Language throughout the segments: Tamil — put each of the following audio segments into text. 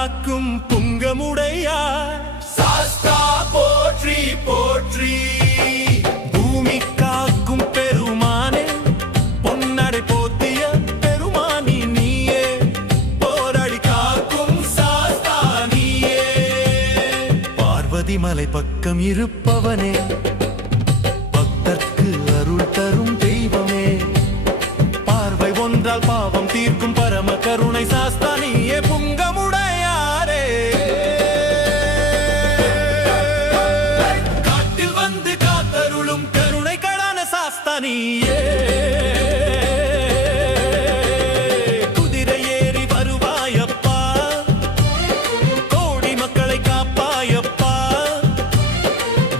காக்கும் புங்கமுடையார் சாஸ்தா போற்றி போற்றி. பூமி காக்கும் பெருமானே பொன்னடை போத்திய பெருமானி நீயே போராடி காக்கும் சாஸ்தா நீயே. பார்வதி மலை பக்கம் இருப்பவனே பக்தர்க்கு அருள் தரும் தெய்வமே. பார்வை ஒன்றால் பாவம் தீர்க்கும் பரம கருணை சாஸ்தா நீயே புங்கமுடையாரே. காட்டில் வந்து காத்தருளும் கருணை கடான சாஸ்தா நீயே. குதிரை ஏறி வருவாயப்பா கோடி மக்களை காப்பாயப்பா.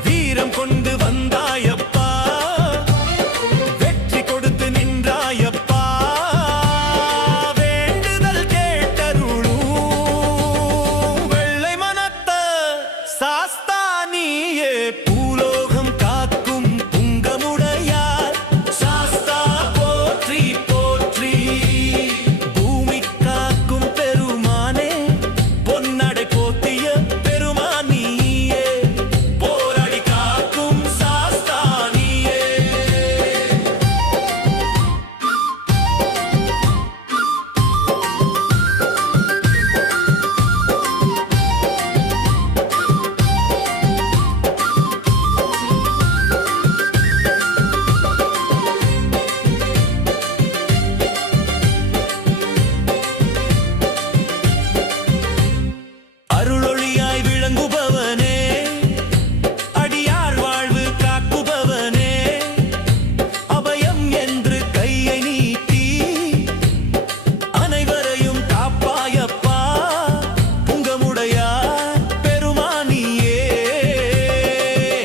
வீரம் கொண்டு வந்தாயப்பா வெற்றி கொடுத்து நின்றாயப்பா. வேண்டுதல் கேட்டருளும் வெள்ளை மனத்த சாஸ்தா நீயே. பூலோகம் காக்கும் புங்கமுடையார் சாஸ்தா போற்றி போற்றி. பூமி காக்கும் பெருமானே பொன்னடை போத்திய பெருமானியே போராடி காக்கும் சாஸ்தா நீயே. அருளொளியாய் விளங்குபவனே அடியார் வாழ்வு காக்குபவனே. அபயம் என்று கையை நீட்டி அனைவரையும் காப்பாயப்பா புங்கமுடையார் பெருமானியே.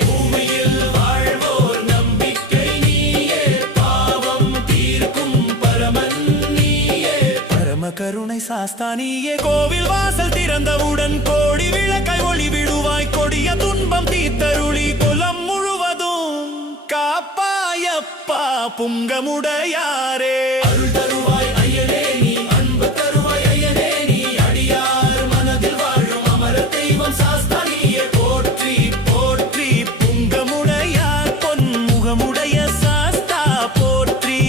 பூமியில் வாழ்வோர் நம்பிக்கை நீயே பாவம் தீர்க்கும் பரமன் நீயே பரம கருணை சாஸ்தா நீயே. கோவில் வாசல் திறந்தவுடன் கோடி விளக்காய் ஒளி விடுவாய். கொடிய துன்பம் தீர்த்தருளி குலம் முழுவதும் காப்பாயப்பா புங்கமுடையாரே. அருள் தருவாய் ஐயனே நீ அன்பு தருவாய் ஐயனே நீ. அடியார் மனதில் வாழும் அமர தெய்வம் சாஸ்தா நீயே போற்றி போற்றி. புங்கமுடையார் பொன்முகமுடைய சாஸ்தா போற்றி.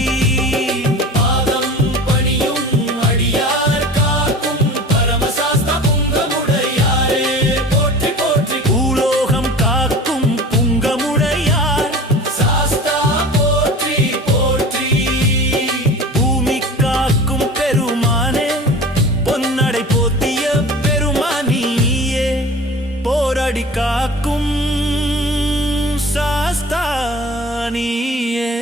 பாதம் பணியும் அடியார் காக்கும் பரம சாஸ்தா புங்கமுடையாரே போற்றி போற்றி. பூலோகம் காக்கும் புங்கமுடையார் சாஸ்தா போற்றி போற்றி. பூமி காக்கும் பெருமானே பொன்னடை போத்திய பெருமானியே போராடி காக்கும் சாஸ்தா நீயே.